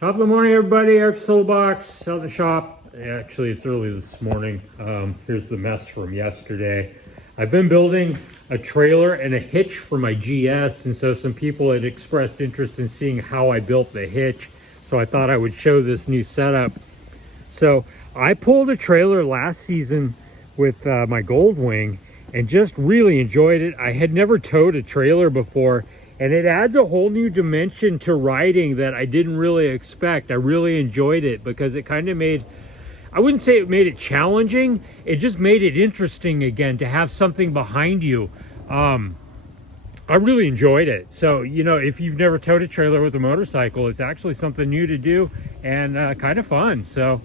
Top of the morning, everybody. Eric's Box out in the shop. Actually, it's early this morning. Here's the mess from yesterday. I've been building a trailer and a hitch for my GS, and so some people had expressed interest in seeing how I built the hitch. So I thought I would show this new setup. So I pulled a trailer last season with my Goldwing and just really enjoyed it. I had never towed a trailer before, and it adds a whole new dimension to riding that I didn't really expect. I really enjoyed it because it kind of made, I wouldn't say it made it challenging, it just made it interesting again to have something behind you. I really enjoyed it. So, you know, if you've never towed a trailer with a motorcycle, it's actually something new to do and kind of fun. So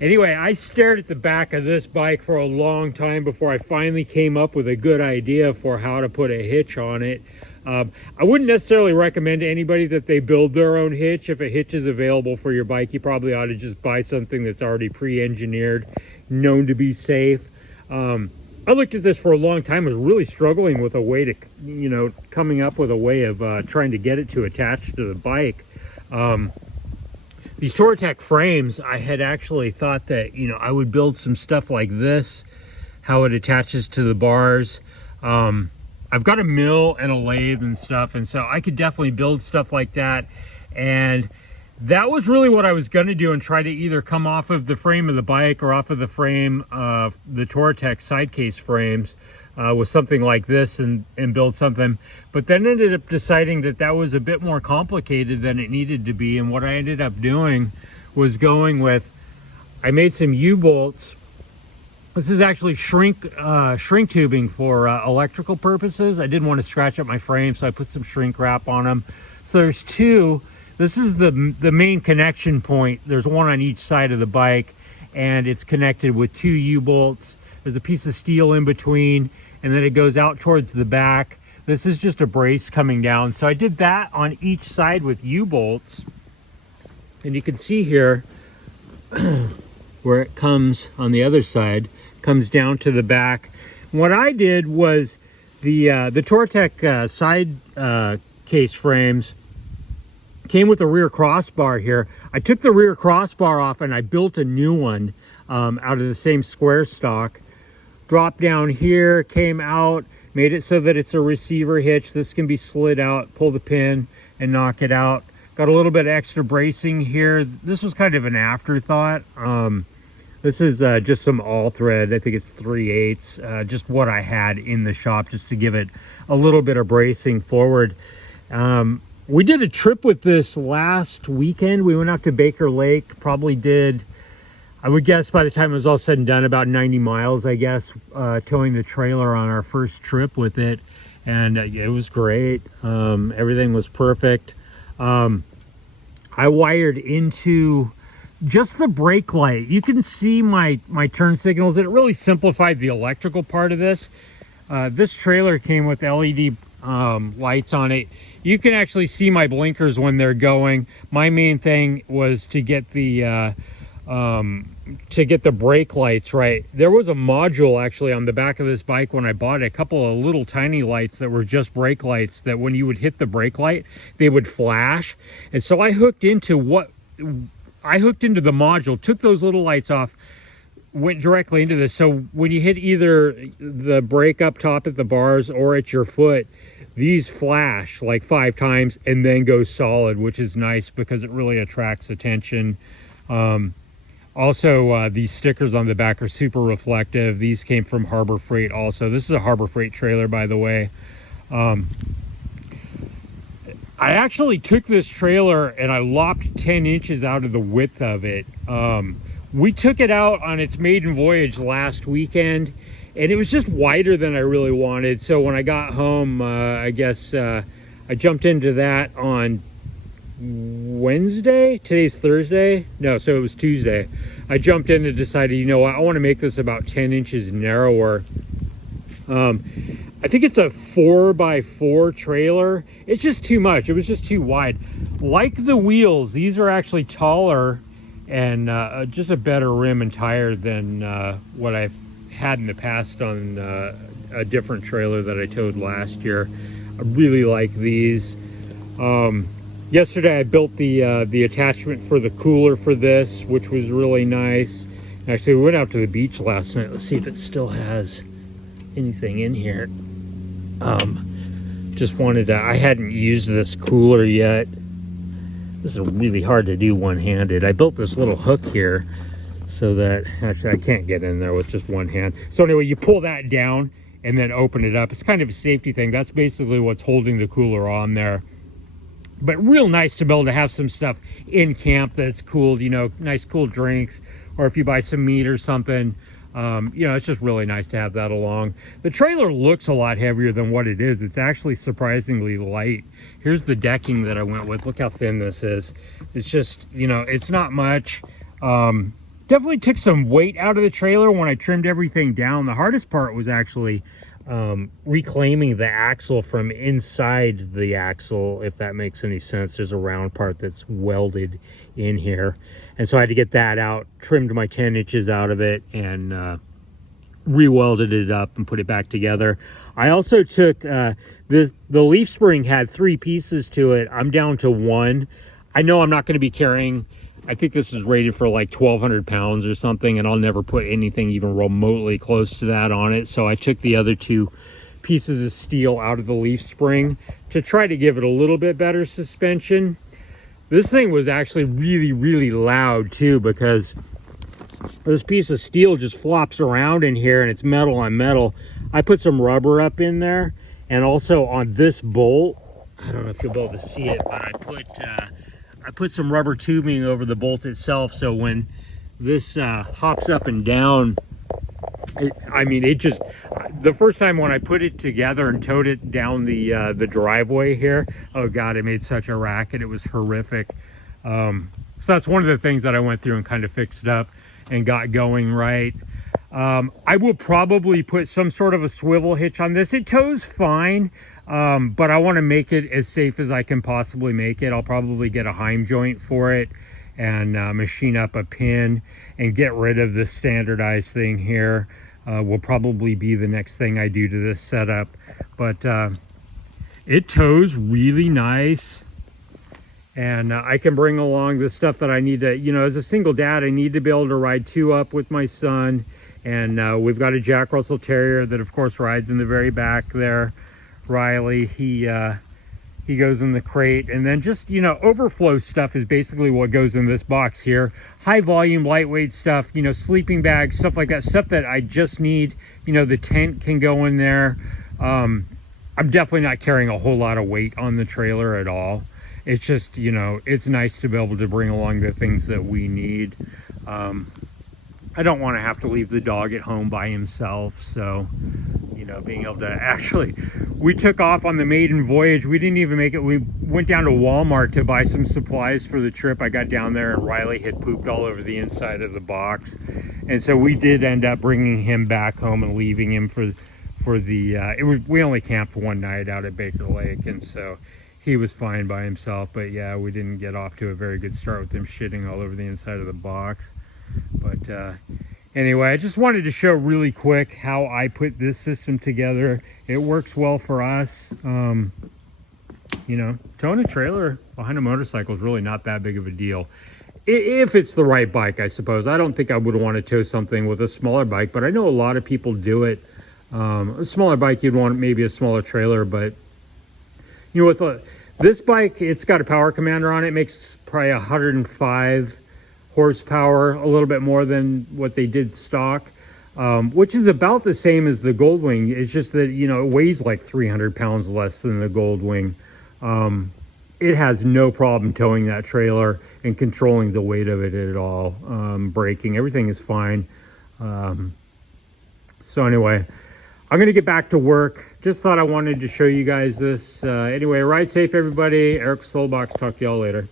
anyway, I stared at the back of this bike for a long time before I finally came up with a good idea for how to put a hitch on it. I wouldn't necessarily recommend to anybody that they build their own hitch. If a hitch is available for your bike, you probably ought to just buy something that's already pre-engineered, known to be safe. I looked at this for a long time. I was really struggling with a way to, you know, coming up with a way of trying to get it to attach to the bike. These Touratech frames, I had actually thought that, you know, I would build some stuff like this, how it attaches to the bars. I've got a mill and a lathe and stuff, and so I could definitely build stuff like that. And that was really what I was going to do, and try to either come off of the frame of the bike or off of the frame of the Touratech side case frames with something like this and build something. But then ended up deciding that that was a bit more complicated than it needed to be. And what I ended up doing was going with, I made some U-bolts. This is actually shrink tubing for electrical purposes. I didn't want to scratch up my frame, so I put some shrink wrap on them. So there's two. This is the main connection point. There's one on each side of the bike, and it's connected with two U-bolts. There's a piece of steel in between, and then it goes out towards the back. This is just a brace coming down. So I did that on each side with U-bolts. And you can see here where it comes on the other side, comes down to the back. What I did was the Touratech side case frames came with a rear crossbar here. I took the rear crossbar off and I built a new one out of the same square stock. Dropped down here, came out, made it so that it's a receiver hitch. This can be slid out, pull the pin and knock it out. Got a little bit of extra bracing here. This was kind of an afterthought. This is just some all thread. I think it's 3/8, just what I had in the shop, just to give it a little bit of bracing forward. We did a trip with this last weekend. We went out to Baker Lake, probably did, I would guess by the time it was all said and done, about 90 miles, I guess, towing the trailer on our first trip with it. And it was great. Everything was perfect. I wired into just the brake light. You can see my turn signals, and it really simplified the electrical part of this. This trailer came with LED lights on it. You can actually see my blinkers when they're going. My main thing was to get the brake lights right. There was a module actually on the back of this bike when I bought it, a couple of little tiny lights that were just brake lights that when you would hit the brake light, they would flash. And so I hooked into the module, took those little lights off, went directly into this. So when you hit either the brake up top at the bars or at your foot, these flash like 5 times and then go solid, which is nice because it really attracts attention. Also, these stickers on the back are super reflective. These came from Harbor Freight also. This is a Harbor Freight trailer, by the way. I actually took this trailer and I lopped 10 inches out of the width of it. We took it out on its maiden voyage last weekend, and it was just wider than I really wanted. So when I got home, I guess I jumped into that on Wednesday. Today's Thursday. No, so it was Tuesday. I jumped in and decided, you know what, I want to make this about 10 inches narrower. I think it's a 4x4 trailer. It's just too much. It was just too wide. Like the wheels, these are actually taller and just a better rim and tire than what I've had in the past on a different trailer that I towed last year. I really like these. Yesterday I built the attachment for the cooler for this, which was really nice. Actually, we went out to the beach last night. Let's see if it still has anything in here. Just wanted to, I hadn't used this cooler yet. This is really hard to do one-handed. I built this little hook here so that, actually I can't get in there with just one hand. So anyway, you pull that down and then open it up. It's kind of a safety thing. That's basically what's holding the cooler on there. But real nice to be able to have some stuff in camp that's cooled, you know, nice cool drinks, or if you buy some meat or something, you know, it's just really nice to have that along. The trailer looks a lot heavier than what it is. It's actually surprisingly light. Here's the decking that I went with. Look how thin this is. It's just, you know, it's not much. Definitely took some weight out of the trailer when I trimmed everything down. The hardest part was actually reclaiming the axle from inside the axle, if that makes any sense. There's a round part that's welded in here, and so I had to get that out, trimmed my 10 inches out of it, and re-welded it up and put it back together. I also took the leaf spring had 3 pieces to it. I'm down to 1. I know I'm not going to be carrying, I think this is rated for like 1,200 pounds or something, and I'll never put anything even remotely close to that on it. So I took the other 2 pieces of steel out of the leaf spring to try to give it a little bit better suspension. This thing was actually really, really loud too, because this piece of steel just flops around in here and it's metal on metal. I put some rubber up in there, and also on this bolt, I don't know if you'll be able to see it, but I put some rubber tubing over the bolt itself, so when this hops up and down, it just, the first time when I put it together and towed it down the driveway here, oh god, it made such a racket. It was horrific. So that's one of the things that I went through and kind of fixed up and got going right. I will probably put some sort of a swivel hitch on this. It tows fine, but I want to make it as safe as I can possibly make it. I'll probably get a Heim joint for it and machine up a pin and get rid of this standardized thing here. Will probably be the next thing I do to this setup, but it tows really nice. And I can bring along the stuff that I need to, you know, as a single dad, I need to be able to ride 2 up with my son. And we've got a Jack Russell Terrier that of course rides in the very back there. Riley, he goes in the crate. And then just, you know, overflow stuff is basically what goes in this box here. High volume, lightweight stuff, you know, sleeping bags, stuff like that, stuff that I just need. You know, the tent can go in there. I'm definitely not carrying a whole lot of weight on the trailer at all. It's just, you know, it's nice to be able to bring along the things that we need. I don't want to have to leave the dog at home by himself, so, you know, being able to actually, we took off on the maiden voyage. We didn't even make it. We went down to Walmart to buy some supplies for the trip. I got down there and Riley had pooped all over the inside of the box, and so we did end up bringing him back home and leaving him for the we only camped one night out at Baker Lake, and so he was fine by himself. But yeah, we didn't get off to a very good start with him shitting all over the inside of the box. But anyway, I just wanted to show really quick how I put this system together. It works well for us. You know, towing a trailer behind a motorcycle is really not that big of a deal. If it's the right bike, I suppose. I don't think I would want to tow something with a smaller bike, but I know a lot of people do it. A smaller bike, you'd want maybe a smaller trailer, but you know, with this bike, it's got a power commander on it. It makes probably 105 horsepower, a little bit more than what they did stock, which is about the same as the Goldwing. It's just that, you know, it weighs like 300 pounds less than the Goldwing. It has no problem towing that trailer and controlling the weight of it at all. Braking, everything is fine. So anyway, I'm going to get back to work. Just thought I wanted to show you guys this. Anyway, ride safe, everybody. Eric Solbach, talk to y'all later.